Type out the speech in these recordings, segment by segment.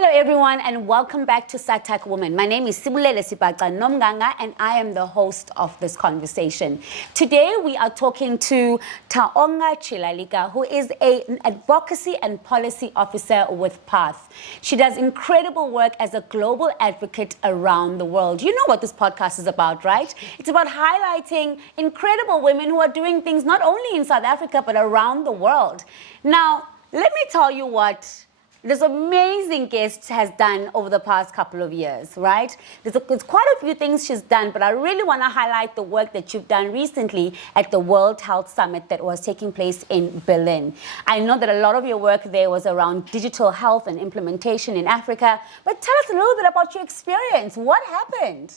Hello everyone and welcome back to SAHTAC Women. My name is Sibulele Sipaca Nomganga and I am the host of this conversation. Today we are talking to Taonga Chilalika, who is an Advocacy and Policy Officer with PATH. She does incredible work as a global advocate around the world. You know what this podcast is about, right? It's about highlighting incredible women who are doing things not only in South Africa but around the world. Now, let me tell you what this amazing guest has done over the past couple of years, right? There's quite a few things she's done, but I really want to highlight the work that you've done recently at the World Health Summit that was taking place in Berlin. I know that a lot of your work there was around digital health and implementation in Africa, but tell us a little bit about your experience. What happened?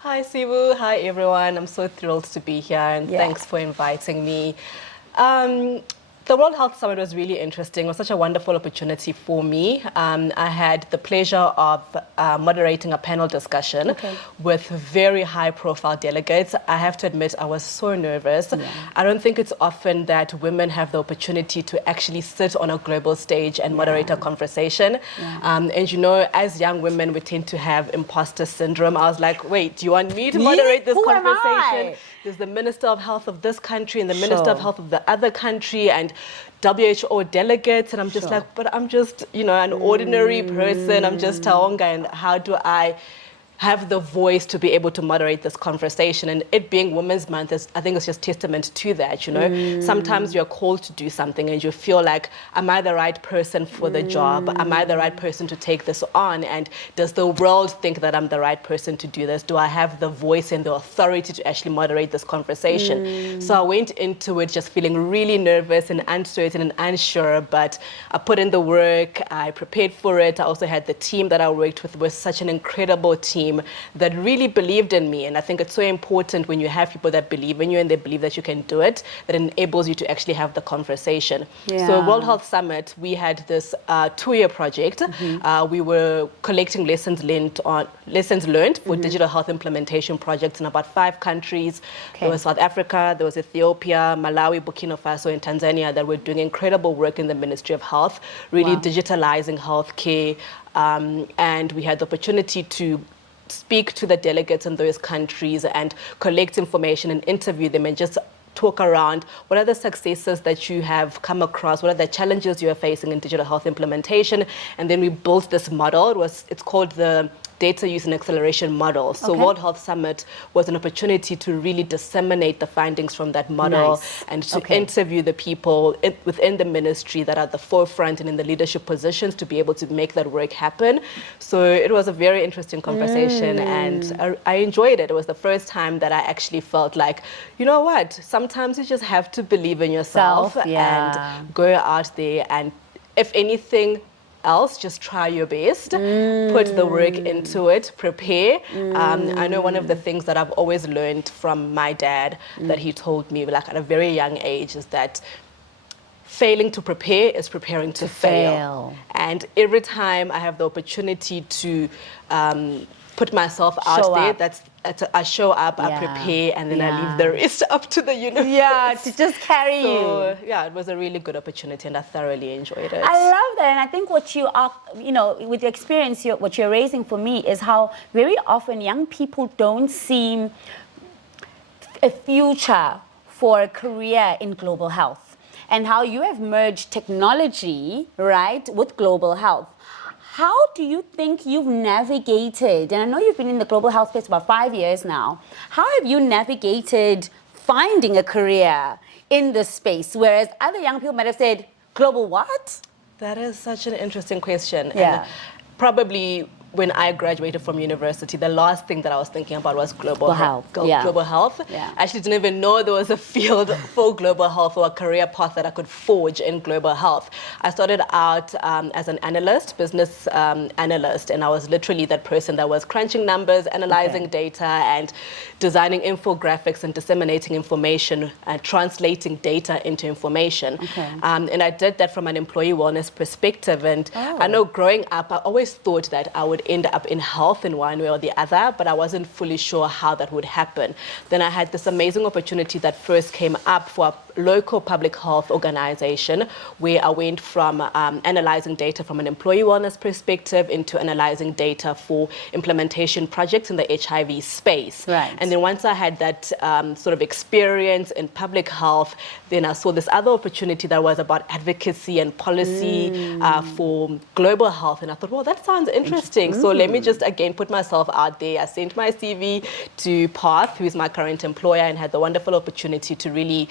Hi, Sibu. Hi, everyone. I'm so thrilled to be here, and thanks for inviting me. The World Health Summit was really interesting. It was such a wonderful opportunity for me. I had the pleasure of moderating a panel discussion with very high-profile delegates. I have to admit, I was so nervous. I don't think it's often that women have the opportunity to actually sit on a global stage and moderate a conversation. And you know, as young women, we tend to have imposter syndrome. I was like, wait, do you want me to moderate this conversation? There's the Minister of Health of this country and the Minister of Health of the other country and WHO delegates, and I'm just like, but I'm just, you know, an ordinary person. I'm just Taonga, and how do I have the voice to be able to moderate this conversation? And it being Women's Month, I think it's just testament to that, you know. Sometimes you're called to do something and you feel like, am I the right person for the job? Am I the right person to take this on? And does the world think that I'm the right person to do this? Do I have the voice and the authority to actually moderate this conversation? So I went into it just feeling really nervous and uncertain and unsure, but I put in the work, I prepared for it. I also had the team that I worked with was such an incredible team that really believed in me. And I think it's so important when you have people that believe in you and they believe that you can do it, that enables you to actually have the conversation. So World Health Summit, we had this 2-year project. We were collecting lessons learned for digital health implementation projects in about 5 countries. There was South Africa, there was Ethiopia, Malawi, Burkina Faso, and Tanzania that were doing incredible work in the Ministry of Health, really digitalizing healthcare. And we had the opportunity to speak to the delegates in those countries and collect information and interview them and just talk around what are the successes that you have come across, what are the challenges you are facing in digital health implementation. And then we built this model. It's called the Data Use and Acceleration Model. So World Health Summit was an opportunity to really disseminate the findings from that model and to interview the people within the ministry that are at the forefront and in the leadership positions to be able to make that work happen. So it was a very interesting conversation and I enjoyed it. It was the first time that I actually felt like, you know what, sometimes you just have to believe in yourself and go out there and if anything else, just try your best, put the work into it, prepare. I know one of the things that I've always learned from my dad that he told me like at a very young age is that failing to prepare is preparing to fail. And every time I have the opportunity to put myself out there, I show up, I prepare, and then I leave the rest up to the universe. To just carry you. Yeah, it was a really good opportunity, and I thoroughly enjoyed it. I love that, and I think what you are, you know, with your experience, what you're raising for me is how very often young people don't see a future for a career in global health, and how you have merged technology, right, with global health. How do you think you've navigated, and I know you've been in the global health space about 5 years now, how have you navigated finding a career in this space, whereas other young people might have said, global what? That is such an interesting question. And probably when I graduated from university, the last thing that I was thinking about was global health. Global health. I actually didn't even know there was a field for global health or a career path that I could forge in global health. I started out as an analyst, business analyst, and I was literally that person that was crunching numbers, analyzing data, and designing infographics and disseminating information and translating data into information. And I did that from an employee wellness perspective. And I know growing up, I always thought that I would would end up in health in one way or the other, but I wasn't fully sure how that would happen. Then I had this amazing opportunity that first came up for a local public health organization, where I went from analyzing data from an employee wellness perspective into analyzing data for implementation projects in the HIV space. Right. And then once I had that sort of experience in public health, then I saw this other opportunity that was about advocacy and policy for global health. And I thought, well, that sounds interesting. So let me just again put myself out there. I sent my CV to Path, who is my current employer, and had the wonderful opportunity to really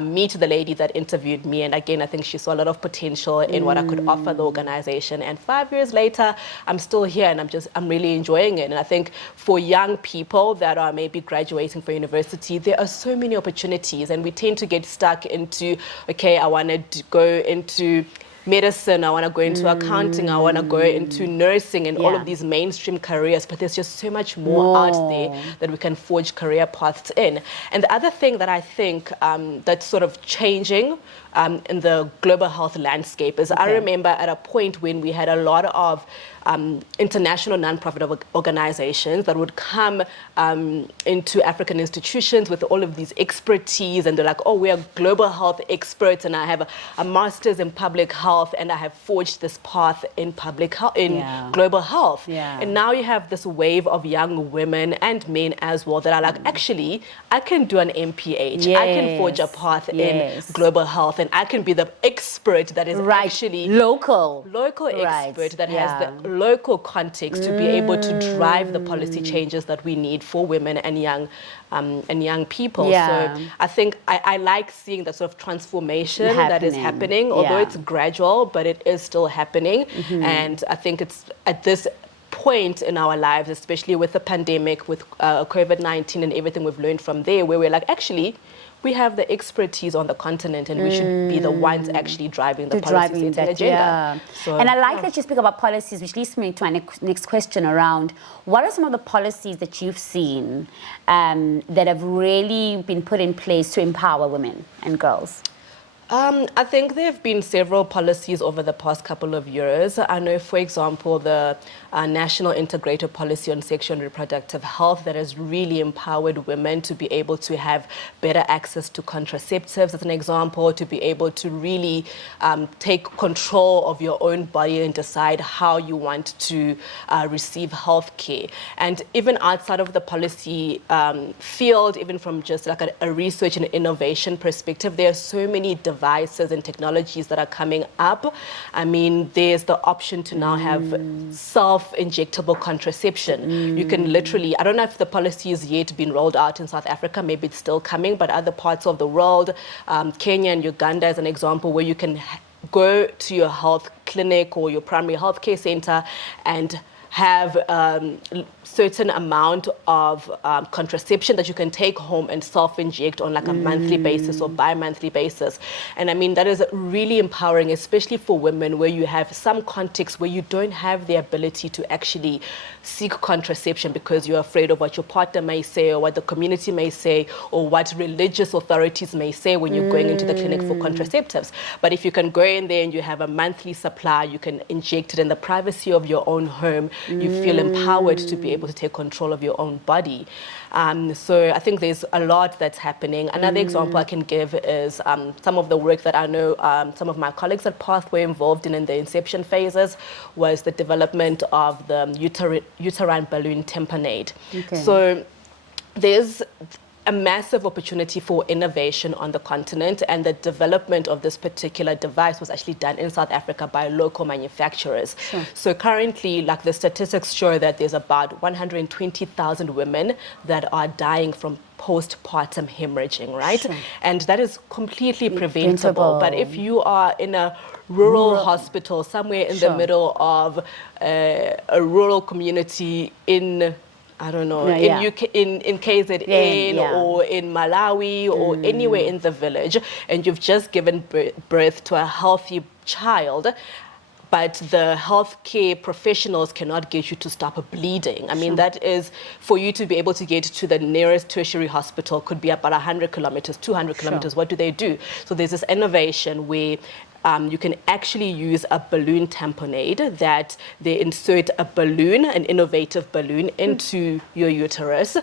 meet the lady that interviewed me. And again, I think she saw a lot of potential in what I could offer the organization. And 5 years later, I'm still here, and I'm really enjoying it. And I think for young people that are maybe graduating from university, there are so many opportunities, and we tend to get stuck into, okay, I want to go into medicine, I want to go into accounting, I want to go into nursing and all of these mainstream careers, but there's just so much more out there that we can forge career paths in. And the other thing that I think that's sort of changing in the global health landscape is I remember at a point when we had a lot of international nonprofit organizations that would come into African institutions with all of these expertise, and they're like, oh, we are global health experts, and I have a master's in public health, and I have forged this path in public health, in global health. And now you have this wave of young women and men as well that are like, actually, I can do an MPH, I can forge a path in global health, and I can be the expert that is actually local expert that has the local context to be able to drive the policy changes that we need for women and young people. So I think I like seeing the sort of transformation that is happening, although it's gradual, but it is still happening. And I think it's at this point in our lives, especially with the pandemic, with COVID-19 and everything we've learned from there, where we're like, actually, we have the expertise on the continent, and we should be the ones actually driving the policy agenda. So, and I like that you speak about policies, which leads me to my next question around what are some of the policies that you've seen that have really been put in place to empower women and girls? I think there have been several policies over the past couple of years. I know, for example, the National Integrated Policy on Sexual and Reproductive Health that has really empowered women to be able to have better access to contraceptives, as an example, to be able to really take control of your own body and decide how you want to receive health care. And even outside of the policy field, even from just like a research and innovation perspective, there are so many devices and technologies that are coming up. I mean, there's the option to now have self-injectable contraception. You can literally, I don't know if the policy has yet been rolled out in South Africa, maybe it's still coming, but other parts of the world, Kenya and Uganda as an example, where you can go to your health clinic or your primary health care center and have certain amount of contraception that you can take home and self-inject on like a monthly basis or bi-monthly basis. And I mean, that is really empowering, especially for women where you have some context where you don't have the ability to actually seek contraception because you're afraid of what your partner may say or what the community may say or what religious authorities may say when you're going into the clinic for contraceptives. But if you can go in there and you have a monthly supply, you can inject it in the privacy of your own home, you feel empowered to be able to take control of your own body. So I think there's a lot that's happening. Another example I can give is some of the work that I know some of my colleagues at Path were involved in the inception phases was the development of the uterine balloon tamponade. So there's a massive opportunity for innovation on the continent, and the development of this particular device was actually done in South Africa by local manufacturers. So currently, like the statistics show that there's about 120,000 women that are dying from postpartum hemorrhaging, right? And that is completely preventable. But if you are in a rural hospital, somewhere in the middle of a rural community in, I don't know, in KZN or in Malawi or anywhere in the village, and you've just given birth to a healthy child, but the healthcare professionals cannot get you to stop bleeding. I mean, that is, for you to be able to get to the nearest tertiary hospital could be about 100 kilometers, 200 kilometers. What do they do? So there's this innovation where you can actually use a balloon tamponade that they insert a balloon, an innovative balloon, into your uterus,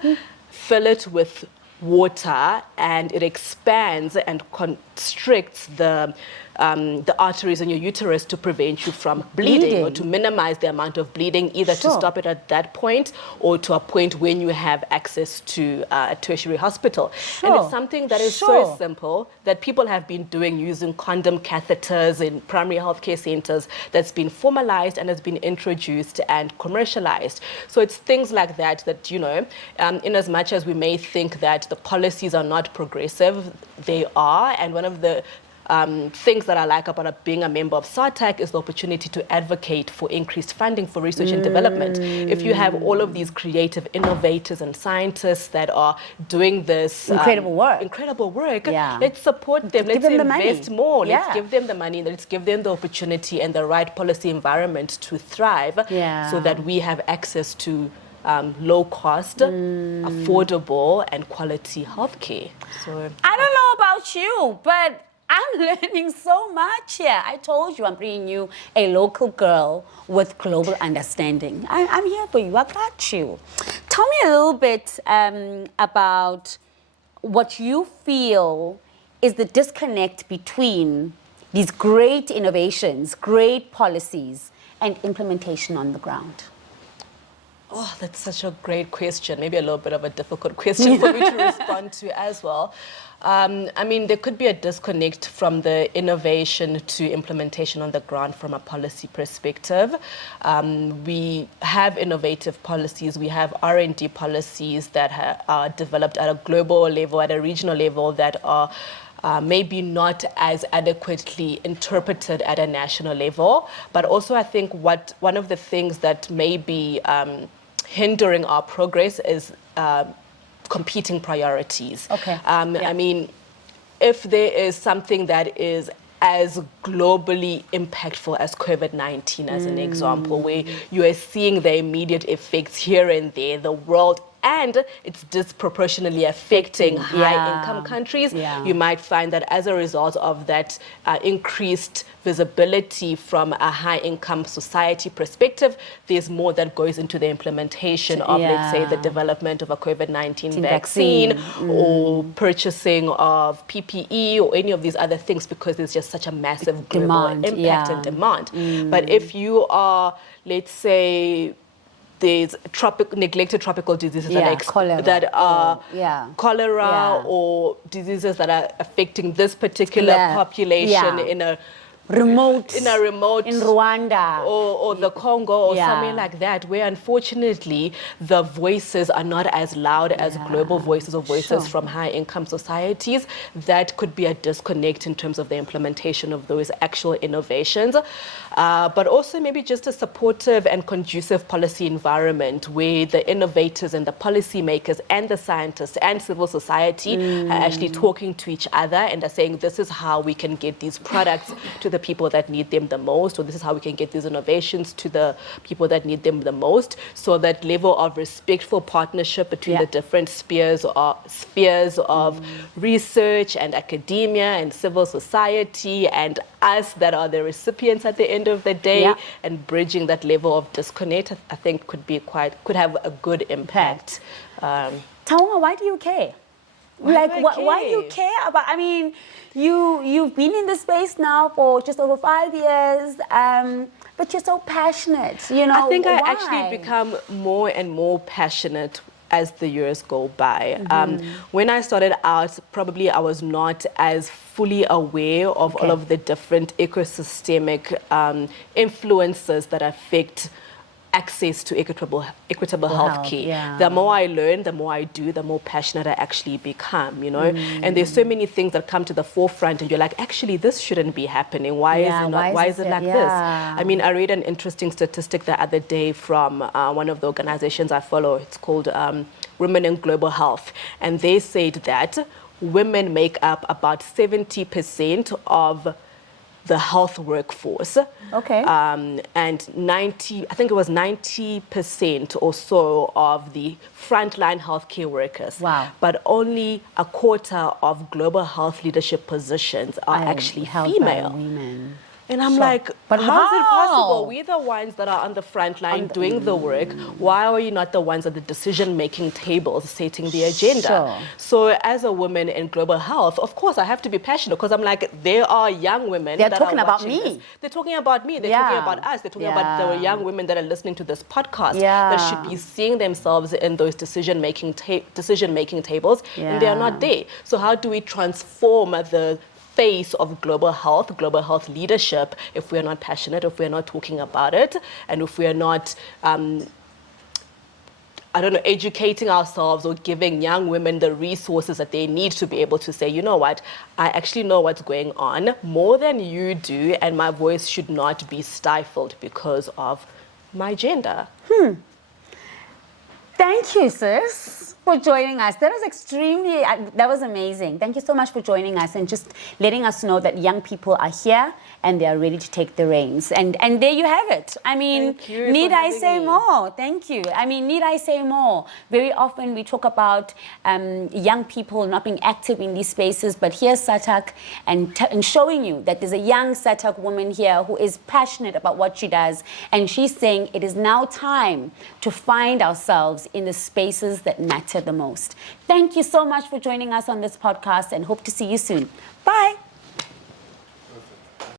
fill it with water, and it expands and constricts the arteries in your uterus to prevent you from bleeding or to minimize the amount of bleeding, either to stop it at that point or to a point when you have access to a tertiary hospital. And it's something that is so simple that people have been doing using condom catheters in primary healthcare centers that's been formalized and has been introduced and commercialized. So it's things like that, you know, in as much as we may think that the policies are not progressive, they are. And one of the things that I like about being a member of SAHTAC is the opportunity to advocate for increased funding for research and development. If you have all of these creative innovators and scientists that are doing this incredible work, let's support them. Let's invest more. Let's give them the money. Let's give them the opportunity and the right policy environment to thrive so that we have access to low cost, affordable, and quality healthcare. So I don't know about you, but I'm learning so much here. I told you I'm bringing you a local girl with global understanding. I'm here for you. I got you. Tell me a little bit about what you feel is the disconnect between these great innovations, great policies, and implementation on the ground. Oh, that's such a great question. Maybe a little bit of a difficult question for me to respond to as well. I mean, there could be a disconnect from the innovation to implementation on the ground from a policy perspective. We have innovative policies. We have R&D policies that are developed at a global level, at a regional level, that are maybe not as adequately interpreted at a national level. But also I think one of the things that may be hindering our progress is competing priorities. I mean, if there is something that is as globally impactful as COVID-19 as an example, where you are seeing the immediate effects here and there, the world, and it's disproportionately affecting high-income countries, you might find that as a result of that increased visibility from a high-income society perspective, there's more that goes into the implementation of, let's say, the development of a COVID-19 vaccine or purchasing of PPE or any of these other things, because there's just such a massive global impact and demand. But if you are, let's say, there's neglected tropical diseases that are cholera or diseases that are affecting this particular population in a remote in Rwanda or the Congo or somewhere like that, where unfortunately the voices are not as loud as global voices or voices from high income societies. That could be a disconnect in terms of the implementation of those actual innovations, but also maybe just a supportive and conducive policy environment where the innovators and the policymakers and the scientists and civil society are actually talking to each other and are saying, this is how we can get these products to the people that need them the most, or this is how we can get these innovations to the people that need them the most. So that level of respectful partnership between the different spheres of research and academia and civil society and us that are the recipients at the end of the day, and bridging that level of disconnect, I think could have a good impact. Taonga, why do you care? Why do you care about, I mean, you've been in this space now for just over 5 years, but you're so passionate, you know. I think I actually become more and more passionate as the years go by. When I started out, probably I was not as fully aware of all of the different ecosystemic influences that affect access to equitable healthcare. The more I learn, the more I do, the more passionate I actually become, you know. And there's so many things that come to the forefront and you're like, actually, this shouldn't be happening. Why is it like this? I mean, I read an interesting statistic the other day from one of the organizations I follow. It's called Women in Global Health. And they said that women make up about 70% of the health workforce. And 90% or so of the frontline healthcare workers. But only a quarter of global health leadership positions are actually female. And I'm like, but how is it how? possible? We're the ones that are on the front line doing the work. Why are we not the ones at the decision-making tables setting the agenda? Sure. So as a woman in global health, of course, I have to be passionate because I'm like, there are young women They're that talking are about watching me. this. They're talking about me. They're Yeah. talking about us. They're talking about the young women that are listening to this podcast Yeah. that should be seeing themselves in those decision-making tables, and they are not Yeah. there. So how do we transform the face of global health leadership, if we're not passionate, if we're not talking about it, and if we're not, educating ourselves or giving young women the resources that they need to be able to say, you know what, I actually know what's going on more than you do, and my voice should not be stifled because of my gender. Thank you, sis, for joining us. That was that was amazing. Thank you so much for joining us and just letting us know that young people are here and they are ready to take the reins. And there you have it. I mean, Thank you need for I having say me. more? Thank you. I mean, need I say more? Very often we talk about young people not being active in these spaces, but here's SAHTAC and showing you that there's a young SAHTAC woman here who is passionate about what she does. And she's saying it is now time to find ourselves in the spaces that matter the most. Thank you so much for joining us on this podcast and hope to see you soon. Bye.